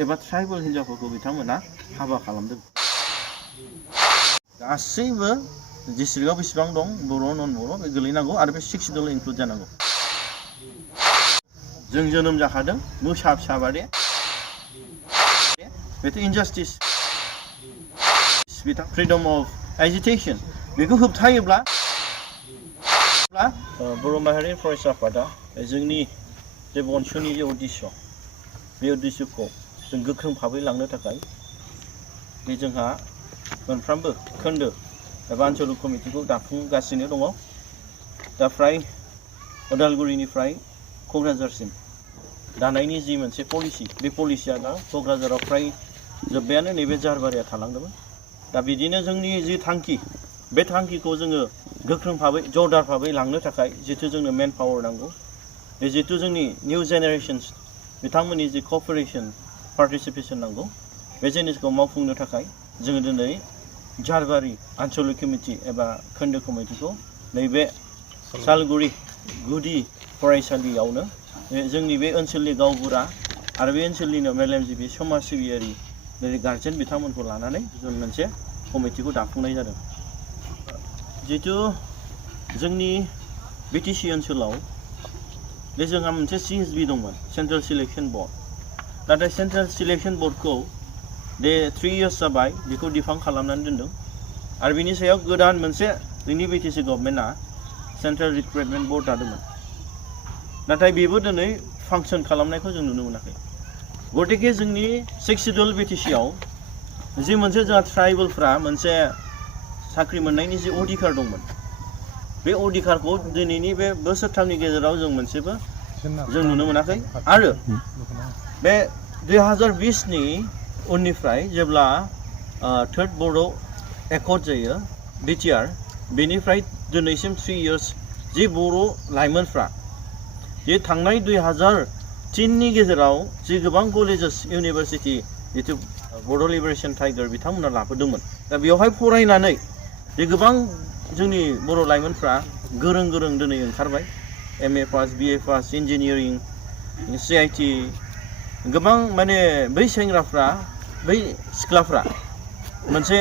एबा ट्राइबेल हिनजावफोरखौ बिथांमोना हाबा खालामदों। गासैबो डिस्ट्रिक्टआव बेसेबां दं बर' नन बर' बे गोलैनांगौ आरो बे 6 शिड्युल इनक्लुड जानांगौ। जों जोनोम जाखादों मोसा फिसा बादि बेथ' इनजास्टिस बिथां फ्रिडम अफ एजिटेशन बेखौ होबथायोब्ला बर' माहारि फरायसा आफादा जोंनि जे बनसुनि जे उद्देश्य बे उद्देश्यखौ जों गोख्रों भाबै लांनो थाखाय बे जोंहा मोनफ्रोमबो खोन्दो एबा आनसलिक कमिटिखौ दाफुंगासिनो दङ। दा फ्राय उदालगुरिनिफ्राय क'क्राझारसिम दानायनि जि मोनसे पलिसि बे पलिसिया दा क'क्राझाराव फ्राय जोब्बायानो नैबे जारबारिया थालांदोंमोन। दा बिदिनो जोंनि जि थांखि बे थांखिखौ जोङो गोख्रों भाबै जरदार भाबै लांनो थाखाय जितु जोंनो मेन पावार नांगौ बे जितु जोंनि निउ जेनेरेशन्स बिथांमोननि जि क'पारेसन पार्टिसिपेसन नांगौ बे जिनिसखौ मावफुंनो थाखाय जोङो दिनै जारबारि आनसलिक कमिटि एबा खोन्दो कमिटिखौ नैबे सालगुरि गुदि फरायसालियावनो जोंनि बे ओनसोलनि गावबुरा आरो बे ओनसोलनिनो मेलेमजिबि समाज सिबियारि गार्जेन बिथांमोनखौ लानानै जों मोनसे कमिटिखौ दाफुंनाय जादों। जितु जोंनि बिटिसि ओनसोलाव बे जोंहा मोनसे CSB दंमोन सेन्ट्रेल सिलेक्सन बर्ड। नाथाय सेन्ट्रेल सिलेक्सन बर्डखौ बे 3 इयार्स जाबाय बेखौ डिफां खालामनानै दोनदों आरो बिनि सायाव गोदान मोनसे जोंनि बिटिसि गभर्नमेन्टआ सेन्ट्रेल रिक्रुटमेन्ट बर्ड दादोंमोन। नाथाय बेबो दिनै फांसन खालामनायखौ जों नुनो मोनाखै। गतिके जोंनि 6 शिड्युल बिटिसिआव जि मोनसे जोंहा ट्राइबेलफ्रा मोनसे साख्रि मोननायनि जि अधिकार दंमोन बे अधिकारखौ दिनैनि बे बोसोरथामनि गेजेराव जों मोनसेबो जों नुनो मोनाखै। आरो बे 2020नि उननिफ्राय जेब्ला थर्ड बड' एकर्ड जायो BTR बेनिफ्राय दिनैसिम 3 इयार्स जि बर' लाइमोनफ्रा जे थांनाय 2003नि गेजेराव जि गोबां कलेजेस इउनिभारसिटि जितु बड' लिबारेशन टाइगार बिथांमोना लाबोदोंमोन। दा बेवहाय फरायनानै जे गोबां जोंनि बर' लाइमोनफ्रा गोरों गोरों दिनै ओंखारबाय MA pass BA pass engineering CIT गोबां माने बै सेंग्राफ्रा बै सिख्लाफ्रा मोनसे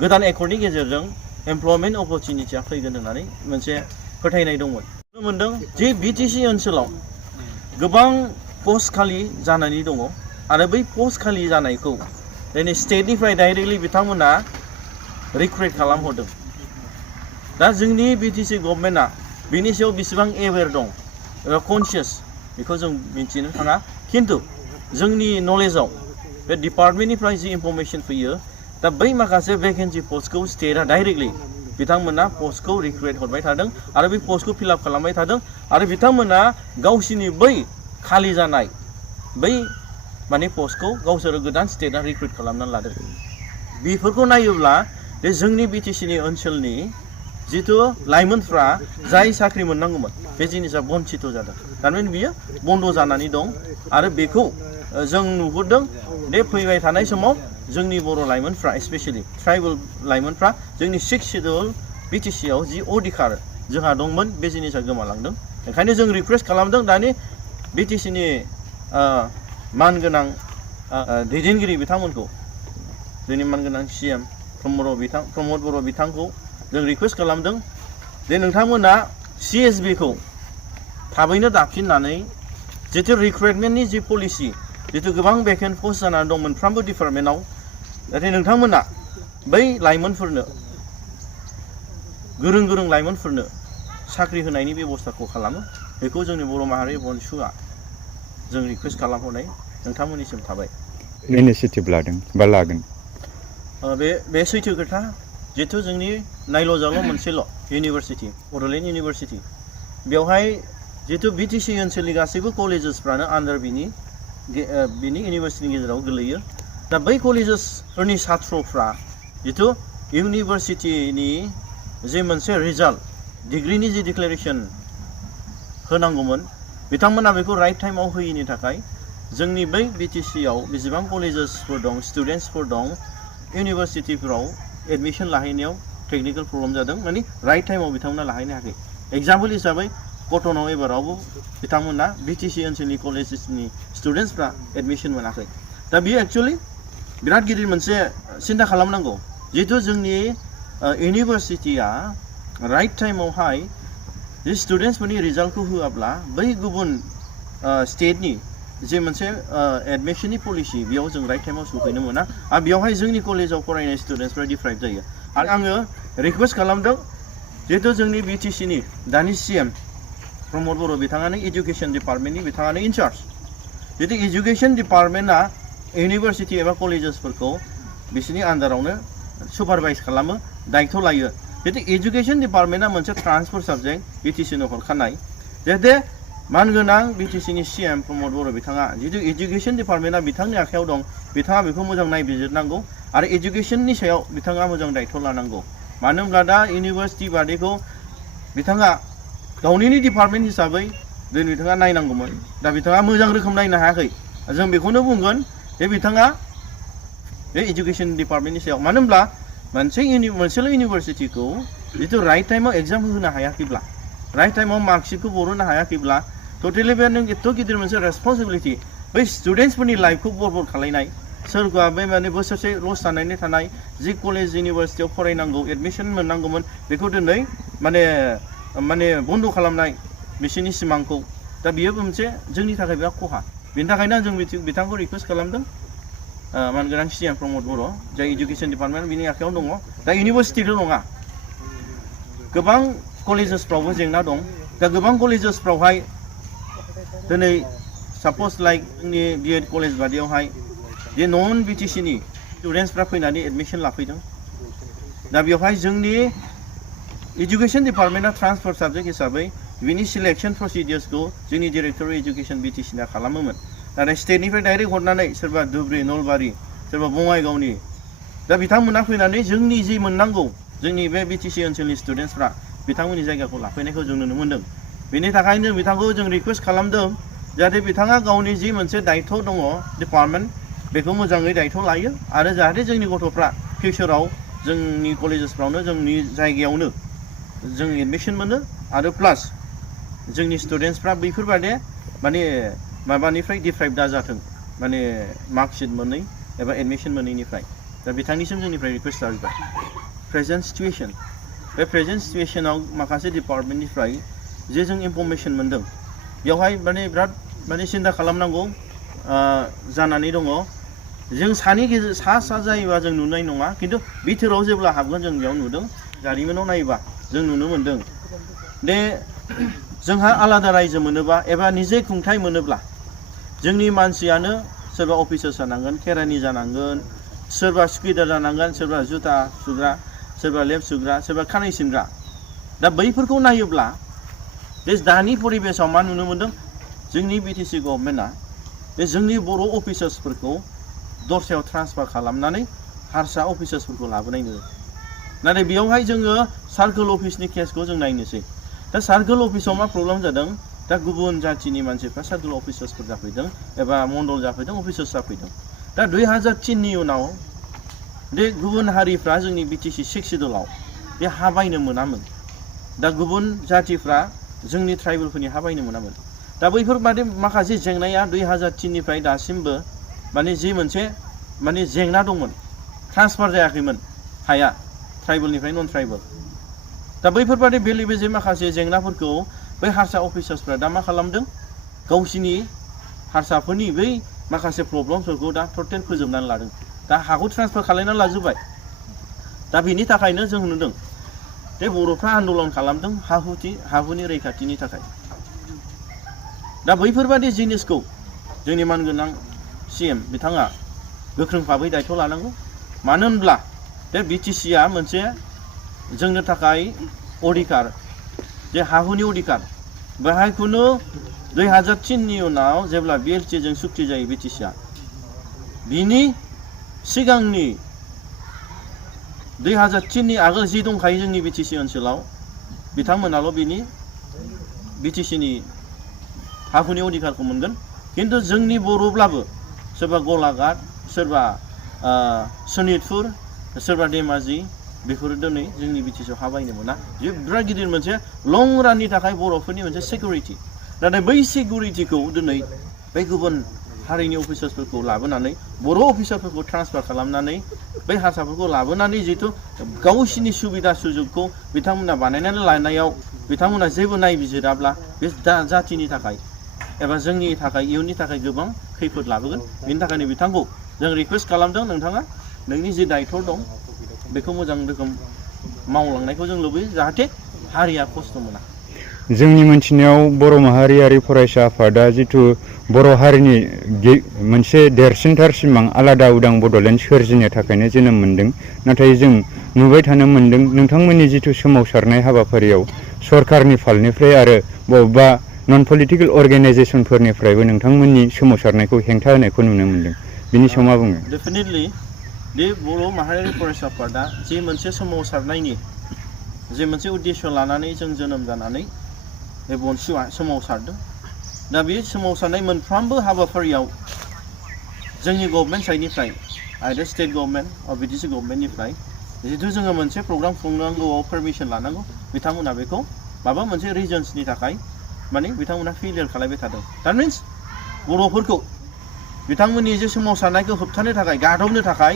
गोदान एकर्डनि गेजेरजों एमप्लयमेन्ट अपरचुनिटिया फैगोन होननानै मोनसे फोथायनाय दंमोन। नुनो मोनदों जे BTC ओनसोलाव गोबां पस्ट खालि जानानै दङ आरो बै पस्ट खालि जानायखौ दिनै स्टेटनिफ्राय डाइरेक्टलि बिथांमोना रिक्रुट खालामहरदों। दा जोंनि BTC गभर्नमेन्टआ बेनि सायाव बेसेबां एवेयर दं एबा कनसियास बेखौ जों मिन्थिनो थाङा। खिन्थु जोंनि नलेजाव बे डिपार्टमेन्टनिफ्राय जि इनफरमेसन फैयो दा बै माखासे भेकेन्सि पस्टखौ स्टेटआ डाइरेक्टलि बिथांमोना पस्टखौ रिक्रुट हरबाय थादों आरो बे पस्टखौ फिलआप खालामबाय थादों आरो बिथांमोना गावसिनि बै खालि जानाय बै माने पस्टखौ गावसोरो गोदान स्टेटआ रिक्रुट खालामनानै लादों। बेफोरखौ नायोब्ला बे जोंनि BTCनि ओनसोलनि जितु लाइमोनफ्रा जाय साख्रि मोननांगौमोन बे जिनिसा बन्चित जादों। थारमाने बियो बन्द जानानै दं आरो बेखौ जों नुहुरदों दे फैबाय थानाय समाव जोंनि बर' लाइमोनफ्रा स्पेसियलि ट्राइबेल लाइमोनफ्रा जोंनि 6 शिड्युल BTCआव जि अधिकार जोंहा दंमोन बे जिनिसा गोमालांदों। ओंखायनो जों रिक्वेस्ट खालामदों दानि BTCनि मानगोनां दैदेनगिरि बिथांमोनखौ जोंनि मानगोनां CM प्रमद बर' बिथांखौ जों रिक्वेस्ट खालामदों जे नोंथांमोना CSBखौ थाबैनो दाफिननानै जितु रिक्रुटमेन्टनि जि पलिसि जितु गोबां भेकेन्ट पस्ट जानानै दं मोनफ्रोमबो डिपार्टमेन्टआव नाथाय नोंथांमोना बै लाइमोनफोरनो गोरों गोरों लाइमोनफोरनो साख्रि होनायनि बेबस्थाखौ खालामो बेखौ जोंनि बर' माहारि बनसुआ जों रिक्वेस्ट खालामहरनाय नोंथांमोननिसिम थाबाय। इनिसियेटिभ लादों बा लागोन बे सैथो खोथा। जितु जोंनि नायल' जाल' मोनसेल' इउनिभारसिटि बड'लेण्ड इउनिभारसिटि बेवहाय जितु BTC ओनसोलनि गासैबो कलेजेसफ्रानो आन्डार बिनि इउनिभारसिटिनि गेजेराव गोलैयो। दा बै कलेजेसफोरनि छात्रफ्रा जितु इउनिभारसिटिनि जे मोनसे रिजाल्ट डिग्रिनि जि डिक्लेरेसन होनांगौमोन बिथांमोना बेखौ राइट टाइमाव होयैनि थाखाय जोंनि बै BTCआव बेसेबां कलेजेसफोर दं स्टुडेन्टसफोर दं इउनिभारसिटिफोराव एडमिशन लाहैनायाव टेक्निकल प्रब्लेम जादों माने राइट टाइमाव बिथांमोना लाहैनो हायाखै। एग्जाम्पल हिसाबै कटनाव एबारावबो बिथांमोना BTC ओनसोलनि कलेजेसनि स्टुडेन्टसफ्रा एडमिशन मोनाखै। दा बेयो एक्चुअलि बिराद गिदिर मोनसे सिन्था खालामनांगौ जिहेतु जोंनि इउनिभार्सिटिया राइट टाइमावहाय जे स्टुडेन्टसफोरनि रिजाल्टखौ होआब्ला बै गुबुन स्टेटनि जे मोनसे एडमिशननि पलिसि बेयाव जों राइट टाइमाव सफैनो मोना आरो बेयावहाय जोंनि कलेजाव फरायनाय स्टुडेन्टसफ्रा डिप्राइभ जायो आरो आङो रिक्वेस्ट खालामदों जिहेतु जोंनि बिटिसिनि दानि CM प्रमद बर' बिथाङानो इडुकेसन डिपार्टमेन्टनि बिथाङानो इनचार्ज जिहेतु इडुकेसन डिपार्टमेन्टआ इउनिभार्सिटि एबा कलेजेसफोरखौ बिसोरनि आन्दारावनो सुपारभाइज खालामो दायित्व लायो जिहेतु इडुकेसन डिपार्टमेन्टआ मोनसे ट्रान्सफार साबजेक्ट बिटिसिनो हरखानाय जिहेतु मानगोनां बिटिसिनि CM प्रमद बर' बिथाङा जिहेतु इडुकेसन डिपार्टमेन्टआ बिथांनि आखायाव दं बिथाङा बेखौ मोजां नायबिजिरनांगौ आरो इडुकेसननि सायाव बिथाङा मोजां दायित्व लानांगौ मानो होनब्ला दा इउनिभार्सिटि बादैखौ बिथाङा गावनिनो डिपार्टमेन्ट हिसाबै दिनै बिथाङा नायनांगौमोन दा बिथाङा मोजां रोखोम नायनो हायाखै जों बेखौनो बुंगोन जे बिथाङा बे इडुकेसन डिपार्टमेन्टनि सायाव मानो होनब्ला मोनसेल' इउनिभार्सिटिखौ जितु राइट टाइमाव एग्जाम होनो हायाखैब्ला राइट टाइमाव मार्कशिटखौ बरननो हायाखैब्ला टटेलि बे नों एथ' गिदिर मोनसे रेसपन्सिबिलिटि बै स्टुडेन्टसफोरनि लाइफखौ बरबाद खालायनाय सोरबा बे माने बोसोरसे लस जानानै थानाय जि कलेज इउनिभार्सिटियाव फरायनांगौ एडमिसन मोननांगौमोन बेखौ दिनै माने बन्द' खालामनाय बिसोरनि सिमांखौ दा बियो मोनसे जोंनि थाखाय बिराद खहा बेनि थाखायनो जों बिथांखौ रिक्वेस्ट खालामदों मानगोनां CM प्रमद बर' जाय इडुकेसन डिपार्टमेन्ट बिनि आखायाव दङ दा इउनिभार्सिटिल' नङा गोबां कलेजेसफ्रावबो जेंना दं दा गोबां कलेजेसफ्रावहाय दिनै साप'ज लाइक जोंनि BEd कलेज बादियावहाय जे नन बिटिसिनि स्टुडेन्टसफ्रा फैनानै एडमिसन लाफैदों दा बेवहाय जोंनि इडुकेसन डिपार्टमेन्टआ ट्रान्सफार साबजेक्ट हिसाबै बिनि सिलेक्सन प्रसिडियर्सखौ जोंनि डिरेक्टर इडुकेसन बिटिसिना खालामोमोन नाथाय स्टेटनिफ्राय डाइरेक्ट हरनानै सोरबा धुब्रि नलबारि सोरबा बङाइगावनि दा बिथांमोना फैनानै जोंनि जि मोननांगौ जोंनि बे बिटिसि ओनसोलनि स्टुडेन्टसफ्रा बिथांमोननि जायगाखौ लाफैनायखौ जों नुनो मोन्दों बेनि थाखायनो बिथांखौ जों रिक्वेस्ट खालामदों जाहाथे बिथाङा गावनि जि मोनसे दायित्व दङ डिपार्टमेन्ट बेखौ मोजाङै दायित्व लायो आरो जाहाथे जोंनि गथ'फ्रा फिउचाराव जोंनि कलेजेसफ्रावनो जोंनि जायगायावनो जों एडमिसन मोनो आरो प्लास जोंनि स्टुडेन्टसफ्रा बैफोरबादि माने माबानिफ्राय डिप्राइभ दाजाथों माने मार्कशिट मोनै एबा एडमिसन मोनैनिफ्राय दा बिथांनिसिम जोंनिफ्राय रिक्वेस्ट जाबाय प्रेजेन्ट सिटुएसन बे प्रेजेन्ट सिटुएसनाव माखासे डिपार्टमेन्टनिफ्राय जे जों इनफरमेसन मोन्दों बेवहाय माने बिराद माने सिन्था खालामनांगौ जानानै दङ जों सानि गेजेर सा जायोबा जों नुनाय नङा खिन्थु बिथोराव जेब्ला हाबगोन जों बेयाव नुदों जारिमिनाव नायोबा जों नुनो मोन्दों दे जोंहा आलादा रायजो मोनोबा एबा निजे खुंथाय मोनोब्ला जोंनि मानसियानो सोरबा अफिसार जानांगोन केरानि जानांगोन सोरबा सुकिदार जानांगोन सोरबा जुथा सुग्रा सोरबा लेब सुग्रा सोरबा खानाय सिनग्रा दा बैफोरखौ नायोब्ला बे दानि परिबेसाव मा नुनो मोन्दों जोंनि बिटिसि गभर्नमेन्टआ बे जोंनि बर' अफिसार्सफोरखौ दस्रायाव ट्रान्सफार खालामनानै हारसा अफिसार्सफोरखौ लाबोनाय नुयो नाथाय बेयावहाय जोङो सार्कोल अफिसनि केसखौ जों नायनोसै दा सार्कोल अफिसाव मा प्रब्लेम जादों दा गुबुन जाथिनि मानसिफ्रा सार्कोल अफिसार्सफोर जाफैदों एबा मण्डल जाफैदों अफिसार्स जाफैदों दा 2003नि उनाव बे गुबुन हारिफ्रा जोंनि बिटिसि 6 सिडुलाव बे हा बायनो मोनामोन दा गुबुन जातिफ्रा जोंनि ट्राइबेलफोरनि हा बायनो मोनामोन दा बैफोरबादि माखासे जेंनाया 2003निफ्राय दासिमबो माने जि मोनसे माने जेंना दंमोन ट्रान्सफार जायाखैमोन हाया ट्राइबेलनिफ्राय नन ट्राइबेल दा बैफोरबादि बेले बेजे माखासे जेंनाफोरखौ बै हारसा अफिसार्सफ्रा दा मा खालामदों गावसिनि हारसाफोरनि बै माखासे प्रब्लेमफोरखौ दा टटेल फोजोबनानै लादों दा हाखौ ट्रान्सफार खालामनानै लाजोब्बाय दा बेनि थाखायनो जों नुदों बे बर'फ्रा आन्दलन खालामदों हाहुनि रैखाथिनि थाखाय दा बैफोरबादि जिनिसखौ जोंनि मानगोनां CM बिथाङा गोख्रों भाबै दायित्व लानांगौ मानो होनब्ला बे बिटिसिया मोनसे जोंनो थाखाय अधिकार जे हाहुनि अधिकार बेहाय खुनु 2003नि उनाव जेब्ला BLTजों सुक्ति जायो बिटिसिया बिनि सिगांनि 2003नि आगोल जि दंखायो जोंनि बिटिसि ओनसोलाव बिथांमोनाल' बिनि बिटिसिनि हाहुनि अधिकारखौ मोनगोन खिन्थु जोंनि बर'ब्लाबो सोरबा गलाघाट सोरबा सनितपुर सोरबा धेमाजि बेफोरो दिनै जोंनि बिटिसिआव हा बायनो मोना बे बिराद गिदिर मोनसे लं राननि थाखाय बर'फोरनि मोनसे सिकिउरिटि नाथाय बै सिकिउरिटिखौ दिनै बै गुबुन हारिनि अफिसार्सफोरखौ लाबोनानै बर' अफिसारफोरखौ ट्रान्सफार खालामनानै बै हारसाफोरखौ लाबोनानै जिहेतु गावसिनि सुबिदा सुजुगखौ बिथांमोना बानायनानै लानायाव बिथांमोना जेबो नायबिजिराब्ला बे जाथिनि थाखाय एबा जोंनि थाखाय इयुननि थाखाय गोबां खैफोद लाबोगोन बेनि थाखायनो बिथांखौ जों रिकुवेस्ट खालामदों नोंथाङा नोंनि जे दायथ' दं बेखौ मोजां रोखोम मावलांनायखौ जों लुबैयो जाहाथे हारिया खस्थ' मोना जोंनि मोनथिनायाव बर' माहारियारि फरायसा आफादा जिथु बर' हारिनि मोनसे देरसिनथार सिमां आलादा उदां बड'लेण्ड सोरजिनो थाखायनो जोनोम मोनदों नाथाय जों नुबाय थानो मोनदों नोंथांमोननि जिथु सोमावसारनाय हाबाफारियाव सरकारनि फालनिफ्राय आरो बबेबा नन पलिटिकेल अर्गेनाइजेसनफोरनिफ्रायबो नोंथांमोननि सोमावसारनायखौ हेंथा होनायखौ नुनो मोनदों बिनि सायाव मा बुङो डेफिनेटलि बे बर' माहारियारि फरायसा आफादा जे मोनसे सोमावसारनायनि जे मोनसे उद्देश्य लानानै जों जोनोम जानानै बे बनसुआ सोमावसारदों दा बे सोमावसारनाय मोनफ्रोमबो हाबाफारियाव जोंनि गभर्नमेन्ट साइडनिफ्राय आइदार स्टेट गभर्नमेन्ट अर बिटिसि गभर्नमेन्टनिफ्राय जिहेतु जोङो मोनसे प्रग्राम खुंनांगौआव पारमिसन लानांगौ बिथांमोना बेखौ माबा मोनसे रिजन्सनि थाखाय माने बिथांमोना फेलियर खालामबाय थादों दैट मिन्स बर'फोरखौ बिथांमोननि जे सोमावसारनायखौ होबथानो थाखाय गादबनो थाखाय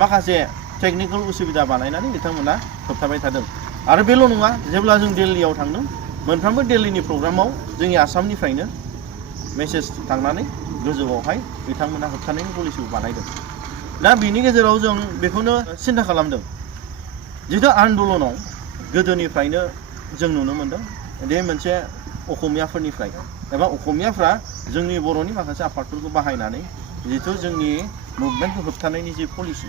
माखासे टेकनिकेल उसुबिदा बानायनानै बिथांमोना होबथाबाय थादों आरो बेल' नङा जेब्ला जों दिल्लीयाव थांदों मोनफ्रोमबो दिल्लीनि प्रग्रामाव जोंनि आसामनिफ्रायनो मेसेज थांनानै गोजौआवहाय बिथांमोना होबथानायनि पलिसिखौ बानायदों दा बिनि गेजेराव जों बेखौनो सिन्था खालामदों जितु आन्दलनाव गोदोनिफ्रायनो जों नुनो मोनदों बे मोनसे असमियाफोरनिफ्राय एबा असमियाफ्रा जोंनि बर'नि माखासे आफादफोरखौ बाहायनानै जितु जोंनि मुभमेन्टखौ होबथानायनि जे पलिसि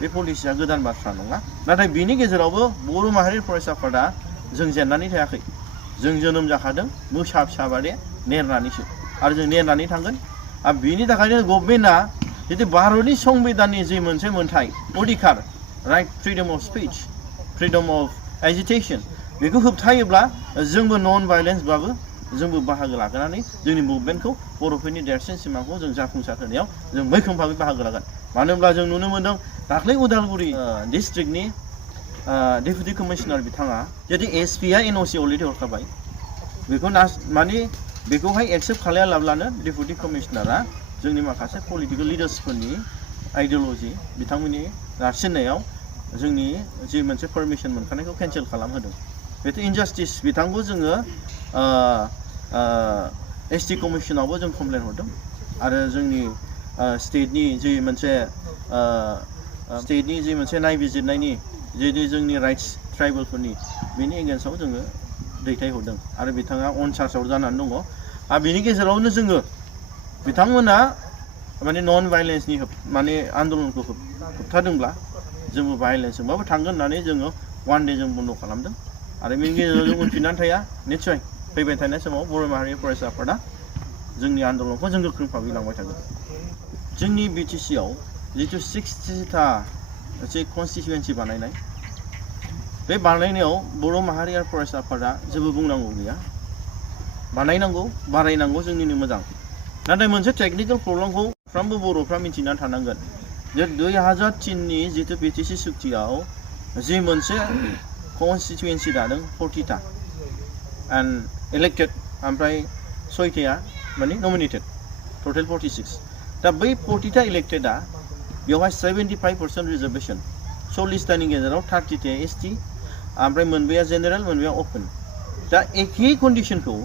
बे पलिसिया गोदान बाथ्रा नङा नाथाय बिनि गेजेरावबो बर' माहारि फरायसा आफादा जों जेननानै थायाखै जों जोनोम जाखादों मोसा फिसा बादि नेरनानैसो आरो जों नेरनानै थांगोन आरो बिनि थाखायनो गभर्नमेन्टआ जितु भारतनि संबिधाननि जे मोनसे मोन्थाय अधिकार right freedom of speech freedom of agitation बेखौ होबथायोब्ला जोंबो नन भायलेन्सबाबो जोंबो बाहागो लानानै जोंनि मुभमेन्टखौ बर'फोरनि देरसिन सिमांखौ जों जाफुंसार होनायाव जों मैखोम भाबै बाहागो लागोन मानो होनब्ला जों नुनो मोनदों दाख्लै उदालगुरि डिस्ट्रिक्टनि डेपुटि कमिशनार बिथाङा जुदि एसपिआ एनअसि अलरेडि हरखाबाय बेखौ माने बेखौहाय एक्सेप्ट खालायालाब्लानो डेपुटि कमिशनारा जोंनि माखासे पलिटिकेल लिडार्सफोरनि आइडियल'जि बिथांमोननि नारसिननायाव जोंनि जि मोनसे पारमिसन मोनखानायखौ केन्सेल खालामहोदों बेथ' इनजास्टिस बिथांखौ जोङो एसटि कमिसनावबो जों कमप्लेन हरदों आरो जोंनि स्टेटनि जि मोनसे नायबिजिरनायनि जिहेतु जोंनि राइट्स ट्राइबेलफोरनि बेनि एगेन्स्टआव जोङो दैथायहरदों आरो बिथाङा अन चार्जआव जानानै दङ आरो बिनि गेजेरावनो जोङो बिथांमोना माने नन भायलेन्सनि माने आन्दलनखौ होबथादोंब्ला जोंबो भायलेन्सजोंबाबो थांगोन होननानै जोङो वान डे जों बन्द' खालामदों आरो बेनि गेजेराव जों उनफिननानै थाया निस्सय फैबाय थानाय समाव बर' माहारि फरायसा आफादा जोंनि आन्दलनखौ जों गोख्रों भाबै लांबाय थागोन जोंनि बिटिसिआव जितु 60टा मोनसे कनस्टिटुवेन्सि बानायनाय बे बानायनायाव बर' माहारि आरो फरायसा आफादा जेबो बुंनांगौ गैया बानायनांगौ बारायनांगौ जोंनिनो मोजां नाथाय मोनसे टेकनिकेल प्रब्लेमखौ साफ्रोमबो बर'फ्रा मिथिनानै थानांगोन जे 2003नि जितु बिटिसि सुक्तियाव जि मोनसे कनस्टिटुवेन्सि दादों 40टा एन्ड इलेक्टेड ओमफ्राय 6टाया माने नमिनेटेड टटेल 46 दा बै 40टा इलेक्टेडआ बेवहाय 75% रिजार्भेसन 40टानि गेजेराव 30टाया एसटि ओमफ्राय मोनबाया जेनेरेल मोनबाया अपेन दा एखे कन्डिसनखौ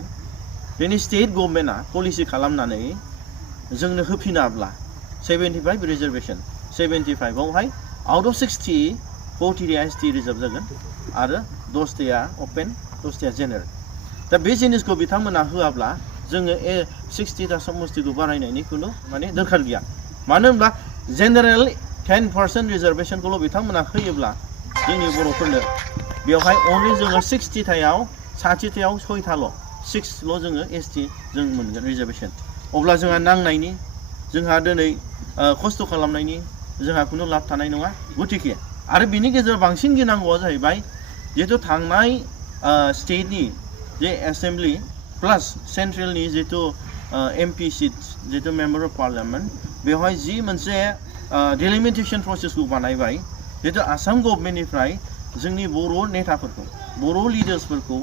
दिनै स्टेट गभर्नमेन्टआ पलिसि खालामनानै जोंनो होफिनाब्ला 75 रिजार्भेसन 75आवहाय आउट अफ 60 40टाया एसटि रिजार्भ जागोन आरो 10टाया अपेन 10टाया जेनेरेल दा बे जिनिसखौ बिथांमोना होआब्ला जोङो 60टा समस्तिखौ बारायनायनि खुनु माने दरखार गैया मानो होनब्ला जेनेरेल 10% रिजार्भेसनखौल' बिथांमोना होयोब्ला जोंनि बर'फोरनो बेवहाय अनलि जोङो 60टायाव 60टायाव 6टाल' 6ल' जोङो एसटि जों मोनगोन रिजार्भेसन अब्ला जोंहा नांनायनि जोंहा दिनै खस्थ' खालामनायनि जोंहा खुनु लाब थानाय नङा गतिके आरो बिनि गेजेराव बांसिन गिनांगौआ जाहैबाय जिहेतु थांनाय स्टेटनि जे एसेम्बलि प्लास सेन्ट्रेलनि जितु एमपि सिट जितु मेम्बार अफ पार्लियामेन्ट बेवहाय जि मोनसे डिलिमिटेसन प्रसेसखौ बानायबाय जितु आसाम गभर्नमेन्टनिफ्राय जोंनि बर' नेताफोरखौ बर' लिडार्सफोरखौ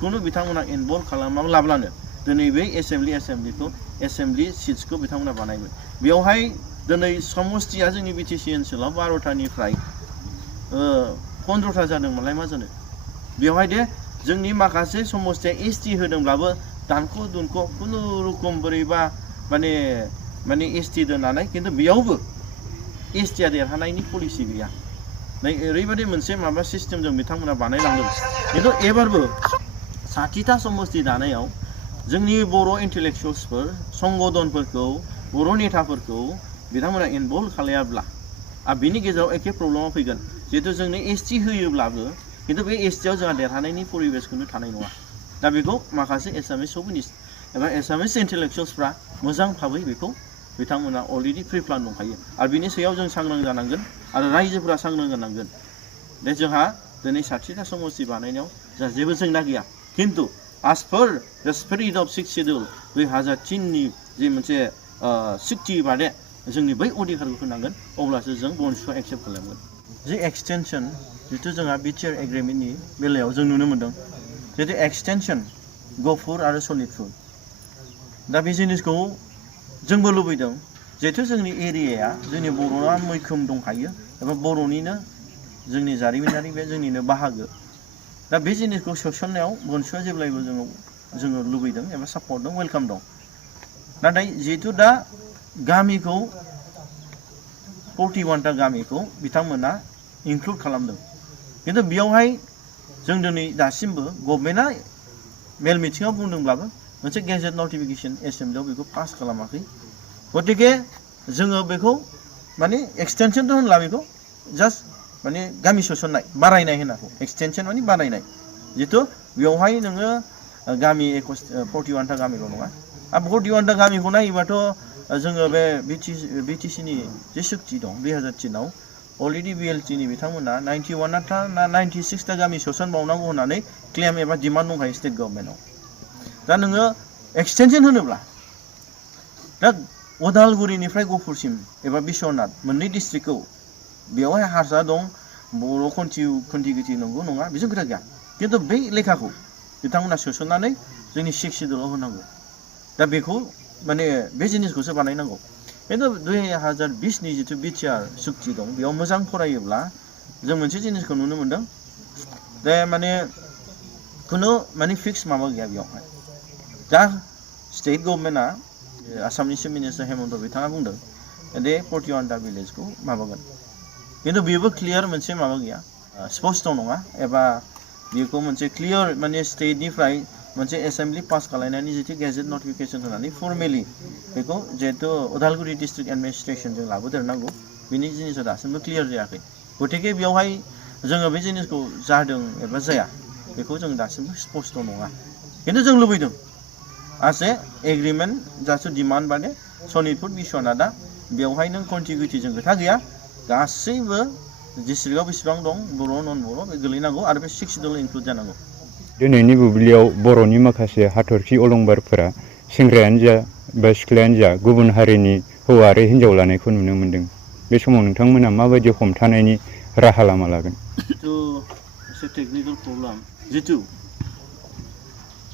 खुनु बिथांमोना इनभल्भ खालामाब्लानो दिनै बे एसेम्बलि सिट्सखौ बिथांमोना बानायबाय बेवहाय दिनै समस्तिया जोंनि बिटिसि ओनसोलाव 12थानिफ्राय 15था जादोंमोनलाय मा जानो बेवहाय दे जोंनि माखासे समस्तिया एसटि होदोंब्लाबो दानख' दुनख' खुनुरुखुम बोरैबा माने एसटि दोननानै खिन्थु बेयावबो एसटिया देरहानायनि पलिसि गैया नै ओरैबायदि मोनसे माबा सिस्टेमजों बिथांमोना बानायलांदों खिन्थु एबारबो 60था समस्ति दानायाव जोंनि बर' इन्टेलेक्सुवेल्सफोर संगठनफोरखौ बर' नेताफोरखौ बिथांमोना इनभल्भ खालायाब्ला बिनि गेजेराव एखे प्रब्लेमा फैगोन जिहेतु जोंनो एसटि होयोब्लाबो खिन्थु बे एसटियाव जोंहा देरहानायनि परिबेसखौनो थानाय नङा दा बेखौ माखासे एसामिस सभिनिस्ट एबा एसामिस इन्टेलेक्सुवेल्सफ्रा मोजां भाबै बेखौ बिथांमोना अलरेडि प्रि प्लान दंखायो आरो बिनि सायाव जों सांग्रां जानांगोन आरो रायजोफोरा सांग्रां जानांगोन दे जोंहा दिनै 60था समस्ति बानायनायाव जोंहा जेबो जेंना गैया खिन्थु as per the spirit of 6th schedule 2003नि जे मोनसे सुक्ति बादे जोंनि बै अधिकारखौ होनांगोन अब्लासो जों बनसुआ एक्सेप्ट खालामगोन जे एक्सटेनसन जितु जोंहा बिटिआर एग्रिमेन्टनि बेलायाव जों नुनो मोन्दों जितु एक्सटेनसन गहपुर आरो सनितपुर दा बे जिनिसखौ जोंबो लुबैदों जिहेतु जोंनि एरियाया जोंनि बर'आ मैखोम दंखायो एबा बर'निनो जोंनि जारिमिनारि बे जोंनिनो बाहागो दा बे जिनिसखौ सोसननायाव बनसुआ जेब्लायबो जोङो लुबैदों एबा सापर्ट दं वेलकाम दं नाथाय जिहेतु दा गामिखौ 41टा गामिखौ बिथांमोना इनक्लुड खालामदों खिन्थु बेयावहाय जों दिनै दासिमबो गभर्नमेन्टआ मेल मिटिङाव बुंदोंब्लाबो मोनसे गेजेट नटिफिकेसन एसेम्बलियाव बेखौ पास खालामाखै गतिके जोङो बेखौ माने एक्सटेनसनथ' होनला बेखौ जास्ट माने गामि सोसननाय बारायनाय होनांगौ एक्सटेनसन माने बारायनाय जितु बेवहाय नोङो गामि 41टा गामिल' नङा आरो 41टा गामिखौ नायोबाथ' जोङो बे बिटिसिनि जे सुक्ति दं 2003आव अलरेडि बिएलटिनि बिथांमोना 91टा ना 96टा गामि सोसनबावनांगौ होननानै क्लेम एबा डिमान्ड दंखायो स्टेट गभर्नमेन्टआव दा नोङो एक्सटेनसन होनोब्ला दा उदालगुरिनिफ्राय गहपुरसिम एबा बिश्वनाथ मोननै डिस्ट्रिक्टखौ बेवहाय हारसा दं बर' कन्टिगिउटि नंगौ नङा बेजों खोथा गैया खिन्थु बै लेखाखौ बिथांमोना सोसननानै जोंनि 6 शिड्युलाव होनांगौ दा बेखौ माने बे जिनिसखौसो बानायनांगौ खिन्थु 2020नि जितु बिटिआर सुक्ति दं बेयाव मोजां फरायोब्ला जों मोनसे जिनिसखौ नुनो मोन्दों दे माने खुनु माने फिक्स माबा गैया बेयावहाय दा स्टेट गभर्नमेन्टआ आसामनि चिफ मिनिस्टार हेमन्त बिथाङा बुंदों दे 41टा भिलेजखौ माबागोन खिन्थु बेबो क्लियार मोनसे माबा गैया स्पष्ट नङा एबा बेखौ मोनसे क्लियार माने स्टेटनिफ्राय मोनसे एसेम्बलि पास खालामनायनि जितु गेजेट नटिफिकेसन होनानै फर्मेलि बेखौ जिहेतु उदालगुरि डिस्ट्रिक्ट एडमिनिस्ट्रेसनजों लाबोदेरनांगौ बिनि जिनिसा दासिमबो क्लियार जायाखै गतिके बेवहाय जोङो बे जिनिसखौ जादों एबा जाया बेखौ जों दासिमबो स्पष्ट नङा खिन्थु जों लुबैदों as a agreement just demand बादे सनितपुर बिश्वनाथआ बेवहाय नों कन्टिगिउटिजों खोथा गैया गासैबो डिस्ट्रिक्टआव बेसेबां दं बर' नन बर' बे गोलैनांगौ आरो बे 6 शिड्युलाव इनक्लुड जानांगौ दिनैनि बुब्लियाव बर'नि माखासे हाथरखि अलंबारफोरा सेंग्रायानो जा बा सिख्लायानो जा गुबुन हारिनि हौवा आरो हिन्जाव लानायखौ नुनो मोन्दों बे समाव नोंथांमोना माबायदि हमथानायनि राहा लामा लागोन जितु एसे टेकनिकेल प्रब्लेम जितु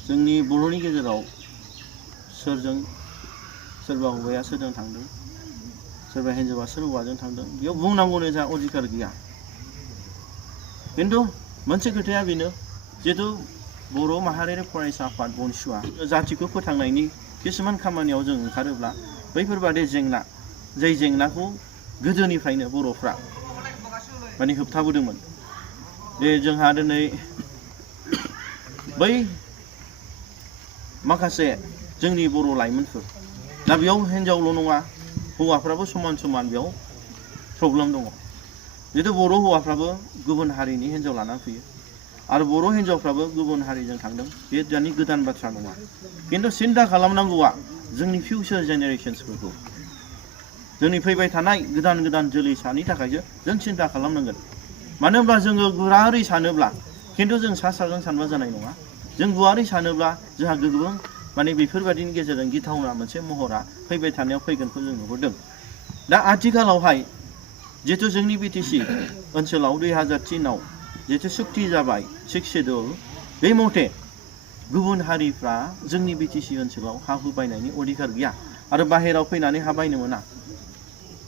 जोंनि बर'नि गेजेराव सोरजों सोरबा हौवाया सोरजों थांदों सोरबा हिन्जावा सोर हौवाजों थांदों बेयाव बुंनांगौनि जा अधिकार गैया खिन्थु मोनसे खोथाया बेनो जितु बर' माहारियारि फरायसा आफाद बनसुआ जातिखौ फोथांनायनि किसुमान खामानियाव जों ओंखारोब्ला बैफोरबादि जेंना जाय जेंनाखौ गोदोनिफ्रायनो बर'फ्रा माने होबथाबोदोंमोन जे जोंहा दिनै बै माखासे जोंनि बर' लाइमोनफोर दा बेयाव हिन्जावल' नङा हौवाफ्राबो समान समान बेयाव प्रब्लेम दङ जितु बर' हौवाफ्राबो गुबुन हारिनि हिन्जाव लानानै फैयो आरो बर' हिन्जावफ्राबो गुबुन हारिजों थांदों बे दानि गोदान बाथ्रा नङा खिन्थु सिन्था खालामनांगौआ जोंनि फिउचार जेनेरेशन्सफोरखौ जोंनि फैबाय थानाय गोदान जोलैसानि थाखायसो जों सिन्था खालामनांगोन मानो होनब्ला जोङो गुवारै सानोब्ला खिन्थु जों साजों सानबा जानाय नङा जों गुवारै सानोब्ला जोंहा गोबां माने बेफोरबायदिनि गेजेरजों गिथावना मोनसे महरा फैबाय थानायाव फैगोनखौ जों नुहुरदों दा आथिखालावहाय जितु जोंनि बिटिसि ओनसोलाव 2003आव जितु सुक्ति जाबाय 6 शिड्युल बे मथे गुबुन हारिफ्रा जोंनि बिटिसि ओनसोलाव हा हु बायनायनि अधिकार गैया आरो बाहेराव फैनानै हा बायनो मोना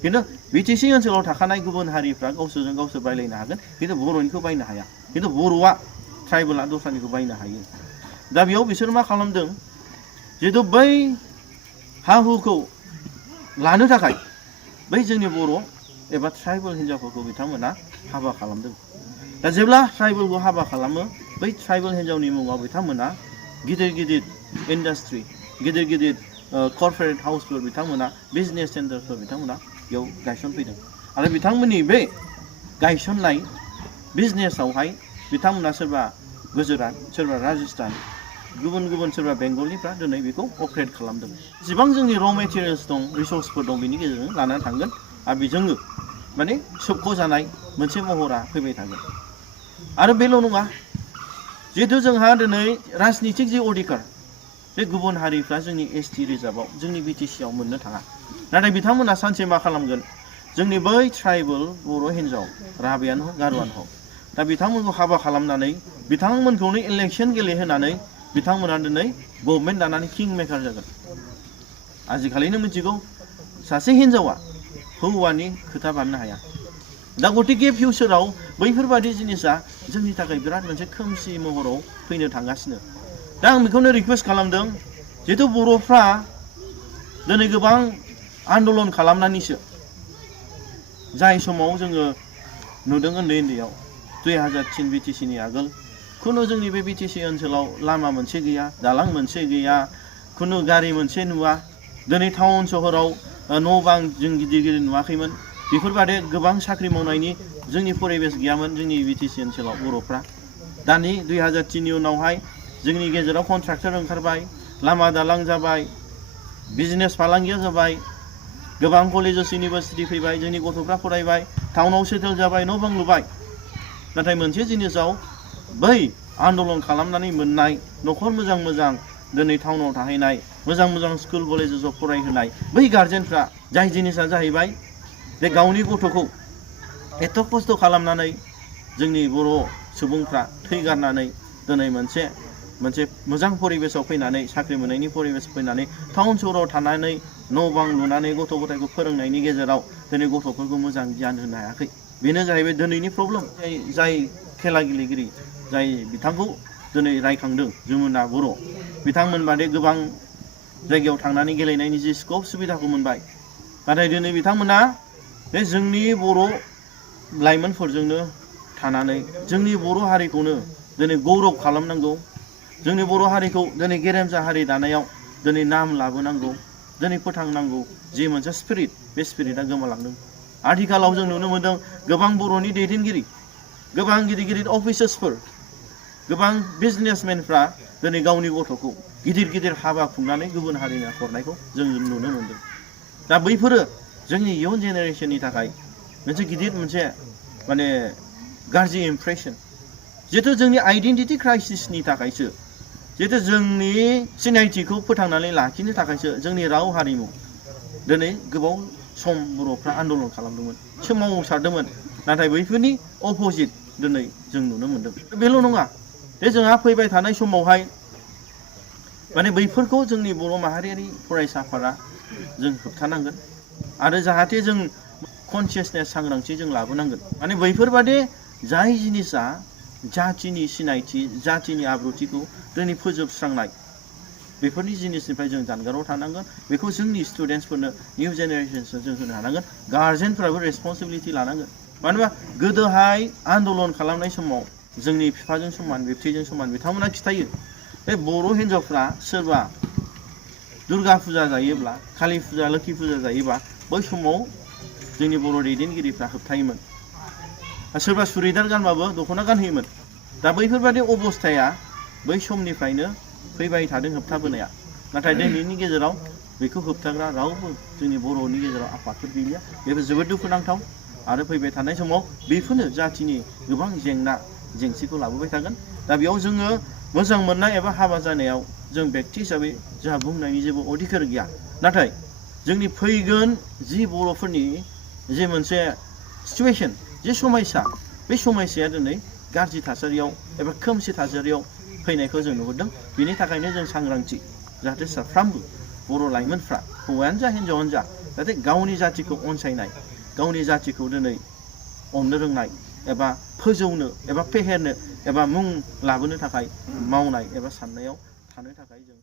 खिन्थु बिटिसि ओनसोलाव थाखानाय गुबुन हारिफ्रा गावसोरजों गावसोर बायलायनो हागोन खिन्थु बर'निखौ बायनो हाया खिन्थु बर'आ ट्राइबेला दस्रानिखौ बायनो हायो दा बेयाव बिसोर मा खालामदों जिहेतु बै हा हुखौ लानो थाखाय बै जोंनि बर' एबा ट्राइबेल हिन्जावफोरखौ बिथांमोना हाबा खालामदों दा जेब्ला ट्राइबेलखौ हाबा खालामो बै ट्राइबेल हिन्जावनि मुङाव बिथांमोना गिदिर गिदिर इन्डास्ट्रि गिदिर गिदिर कर्परेट हाउसफोर बिथांमोना बिजनेस सेन्टारफोर बिथांमोना बेयाव गायसनफैदों आरो बिथांमोननि बे गायसननाय बिजनेसावहाय बिथांमोना सोरबा गुजरात सोरबा राजस्थान गुबुन गुबुन सोरबा बेंगलनिफ्रा दिनै बेखौ अपारेट खालामदों जेसेबां जोंनि र' मेटेरियल्स दं रिसर्सफोर दं बेनि गेजेरजों लानानै थांगोन आरो बेजोंनो माने सोबख'जानाय मोनसे महरा फैबाय थागोन आरो बेल' नङा जिहेतु जोंहा दिनै राजनितिक जि अधिकार बे गुबुन हारिफ्रा जोंनि एसटि रिजार्भआव जोंनि बिटिसिआव मोननो थाङा नाथाय बिथांमोना सानसे मा खालामगोन जोंनि बै ट्राइबेल बर' हिन्जाव राभायानो हक गार'आनो हक दा बिथांमोनखौ हाबा खालामनानै बिथांमोनखौनो इलेक्सन गेलेहोनानै बिथांमोना दिनै गभर्नमेन्ट दानानै किं मेकार जागोन आजिखालिनो मिथिगौ सासे हिन्जावा हौवानि खोथा बारनो हाया दा गतिके फिउचाराव बैफोरबादि जिनिसा जोंनि थाखाय बिराद मोनसे खोमसि महराव फैनो थांगासिनो दा आं बेखौनो रिकुवेस्ट खालामदों जिहेतु बर'फ्रा दिनै गोबां आन्दलन खालामनानैसो जाय समाव जोङो नुदों उन्दै उन्दैयाव 2003 बिटिसिनि आगोल खुनु जोंनि बे बिटिसि ओनसोलाव लामा मोनसे गैया दालां मोनसे गैया खुनु गारि मोनसे नुवा दिनै टाउन सहराव न' बां जों गिदिर गिदिर नुवाखैमोन बेफोरबादि गोबां साख्रि मावनायनि जोंनि परिबेस गैयामोन जोंनि बिटिसि ओनसोलाव बर'फ्रा दानि 2003 नि उनावहाय जोंनि गेजेराव कन्ट्राक्टर ओंखारबाय लामा दालां जाबाय बिजनेस फालांगिया जाबाय गोबां कलेजेस इउनिभार्सिटि फैबाय जोंनि गथ'फ्रा फरायबाय टाउनाव सेटेल जाबाय न' बां लुबाय नाथाय मोनसे जिनिसाव बै आन्दलन खालामनानै मोननाय न'खर मोजां मोजां दिनै टाउनाव थाहैनाय मोजां मोजां स्कुल कलेजेसआव फरायहोनाय बै गार्जेनफ्रा जाय जिनिसा जाहैबाय बे गावनि गथ'खौ एथ' खस्थ' खालामनानै जोंनि बर' सुबुंफ्रा थैगारनानै दिनै मोनसे मोजां परिबेसाव फैनानै साख्रि मोननायनि परिबेसाव फैनानै टाउन सहराव थानानै न' बां लुनानै गथ' गथायखौ फोरोंनायनि गेजेराव दिनै गथ'फोरखौ मोजां गियान होनो हायाखै बेनो जाहैबाय दिनैनि प्रब्लेम जाय खेला गेलेगिरि जाय बिथांखौ दिनै रायखांदों जमुना बर' बिथांमोन बादि गोबां जायगायाव थांनानै गेलेनायनि जि स्कप सुबिदाखौ मोनबाय नाथाय दिनै बिथांमोना बे जोंनि बर' लाइमोनफोरजोंनो थानानै जोंनि बर' हारिखौनो दिनै गौरब खालामनांगौ जोंनि बर' हारिखौ दिनै गेरेमसा हारि दानायाव दिनै नाम लाबोनांगौ दिनै फोथांनांगौ जि मोनसे स्पिरिट बे स्पिरिटआ गोमालांदों आथिखालाव जों नुनो मोनदों गोबां बर'नि दैदेनगिरि गोबां गिदिर गिदिर अफिसार्सफोर गोबां बिजनेसमेनफ्रा दिनै गावनि गथ'खौ गिदिर गिदिर हाबा खुंनानै गुबुन हारिनो हरनायखौ जों नुनो मोनदों दा बैफोरो जोंनि इयुन जेनेरेसननि थाखाय मोनसे गिदिर मोनसे माने गाज्रि इमप्रेसन जिहेतु जोंनि आइडेन्टिटि क्राइसिसनि थाखायसो जिहेतु जोंनि सिनायथिखौ फोथांनानै लाखिनो थाखायसो जोंनि राव हारिमु दिनै गोबाव सम बर'फ्रा आन्दलन खालामदोंमोन सोमावसारदोंमोन नाथाय बैफोरनि अपोजिट दिनै जों नुनो मोनदों बेल' नङा बे जोंहा फैबाय थानाय समावहाय माने बैफोरखौ जोंनि बर' माहारियारि फरायसाफोरा जों होबथानांगोन आरो जाहाथे जों कनसियासनेस सांग्रांथि जों लाबोनांगोन माने बैफोरबादि जाय जिनिसा जाथिनि सिनायथि जाथिनि आब्रुथिखौ दिनै फोजोबस्रांनाय बेफोरनि जिनिसनिफ्राय जों जानगाराव थानांगोन बेखौ जोंनि स्टुडेन्टसफोरनो निउ जेनेरेशन्सनो जों होनो हानांगोन गार्जेनफ्राबो रेसपन्सिबिलिटि लानांगोन मानो होनबा गोदोहाय आन्दलन खालामनाय समाव जोंनि बिफाजों समान बिबथैजों समान बिथांमोना खिथायो बे बर' हिन्जावफ्रा सोरबा दुर्गा फुजा जायोब्ला कालि फुजा लोखि फुजा जायोबा बै समाव जोंनि बर' दैदेनगिरिफ्रा होबथायोमोन सोरबा सुरिदार गानबाबो दख'ना गानहोयोमोन दा बैफोरबादि अबस्थाया बै समनिफ्रायनो फैबाय थादों होबथाबोनाया नाथाय दिनैनि गेजेराव बेखौ होबथाग्रा रावबो जोंनि बर'नि गेजेराव आफादफोर गैलिया बेबो जोबोद दुखुनांथाव आरो फैबाय थानाय समाव बेफोरनो जाथिनि गोबां जेंसिखौ लाबोबाय थागोन दा बेयाव जोङो मोजां मोननाय एबा हाबा जानायाव जों बेक्ति हिसाबै जोंहा बुंनायनि जेबो अधिकार गैया नाथाय जोंनि फैगोन जि बर'फोरनि जे मोनसे सिचुवेसन जे समयसा बे समयसाया दिनै गाज्रि थासारियाव एबा खोमसि थासारियाव फैनायखौ जों नुहुरदों। बिनि थाखायनो जों सांग्रांथि जाहाथे साफ्रोमबो बर' लाइमोनफ्रा हौवायानो जा हिन्जावानो जा जाहाथे गावनि जाथिखौ अनसायनाय, गावनि जाथिखौ दिनै अननो रोंनाय एबा फोजौनो एबा फेहेरनो एबा मुं लाबोनो थाखाय मावनाय एबा साननायाव थानो थाखाय जों